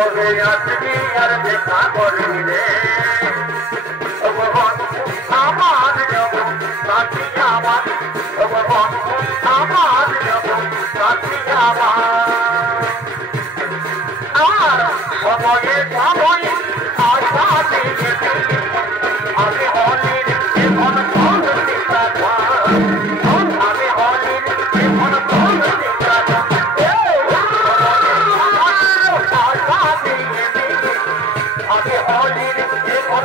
ওরে আসবি আর দেখা করবি রে আমার যখন সাথী আমার আমার যখন সাথী আমার সময়ে সময়ে আশা দিয়ে আমি হলির জীবন আমি হলির জীবন আমি হলির জীবন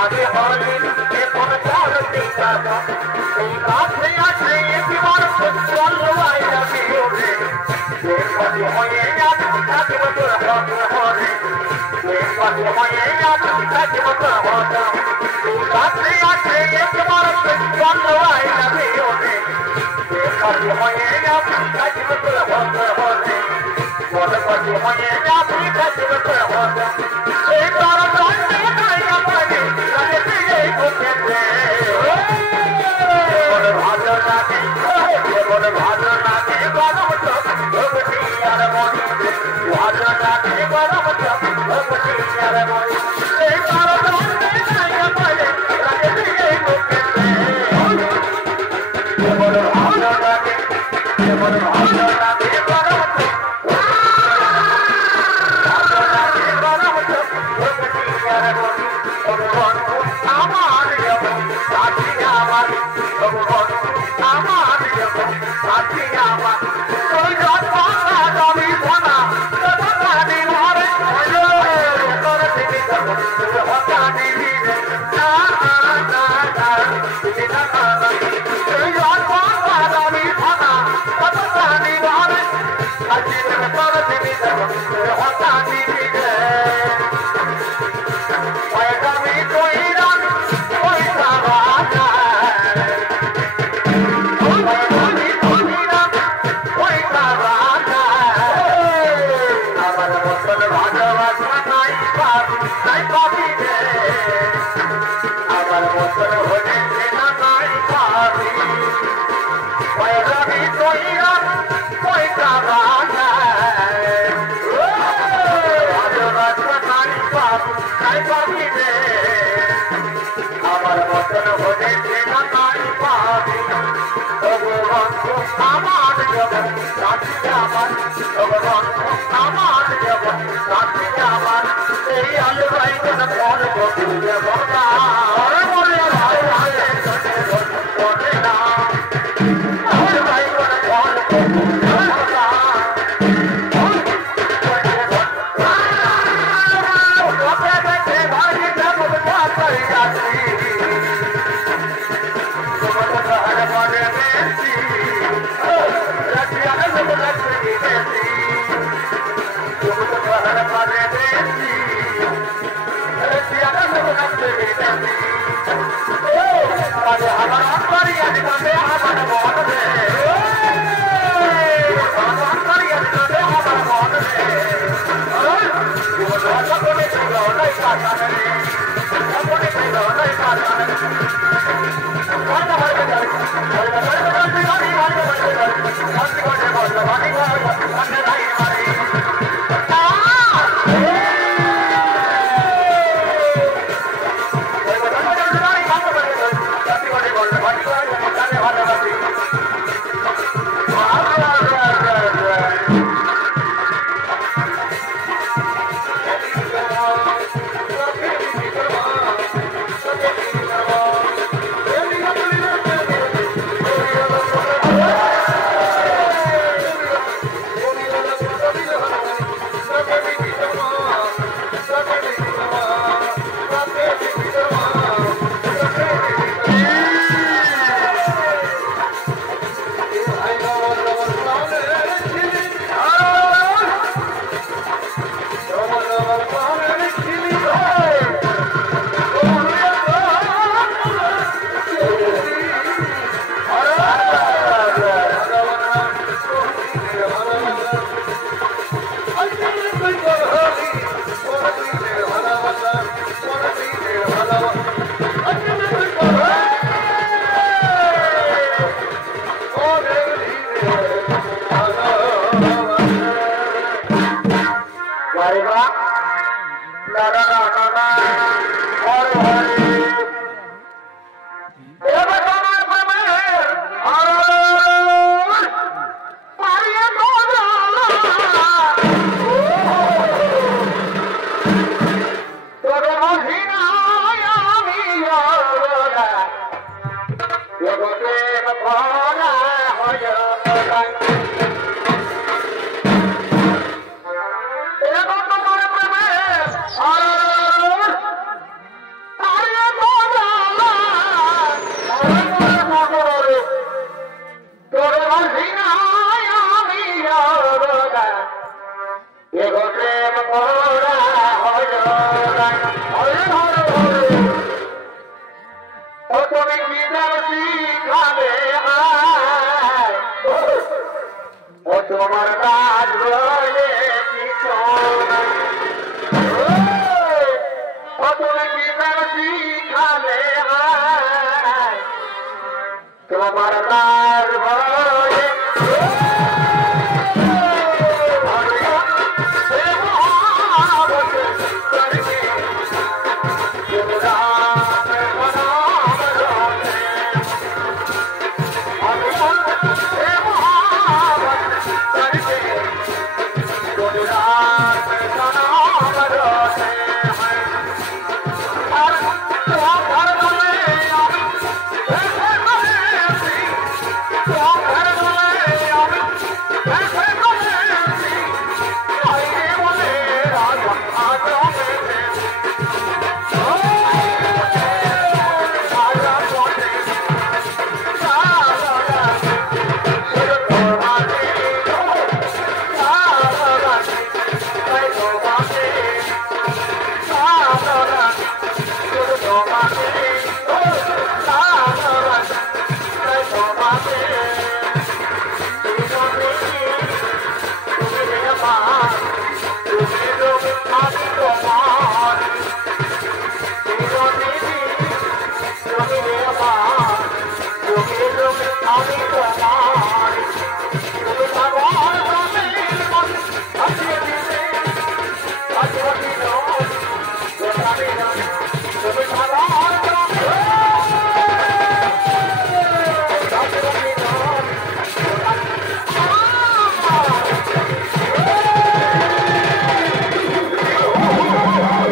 আমি হলির জীবন এই কাছে আছে জীবন চলবাই যাবি ওরে হয়ে যাবে থাকিব তোর হরে হয়ে যাবে থাকিব তোর হরে এই কাছে আছে জীবন চলবাই যাবি ওরে হয়ে যাবে থাকিব তোর হরে হয়ে যাবে থাকিব তোর হরে এই তোর জন্মে নাই পারে এই বুকেতে ভালো লাগে ভালো লাগে গরম চোখ আর মনি ভালো লাগে গরম চোখ আর মনি এই তোর জন্মে নাই পারে এই বুকেতে ভালো লাগে ভালো লাগে গরম চোখ আমার সাথী আমার আমার সাথী আমার তুই আমি ভানা পানি ঘরে তোর দিবি হতা দিবি তুই আমি ভানা পানি ঘরে তোর দিবি হতা দিবি আমার মতন হয়েছে না তাই পাবি আমার জগৎ সাথী আমার আমার জগৎ সাথী আমার এই আলু ভাই কোন ফল বলে বলা বলে না আলু ভাই কোন ফল अरे वाह ना ना ना ना ना हरे हरे ये बताना समय हरे मारिए गोदा तोरे महीना यामी योगा ये गोते मफाना हो योगा তোমার রাজ বলে কিছু তুমি গীতা শিখালে তোমার রাজ বলে Hare